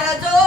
para todos.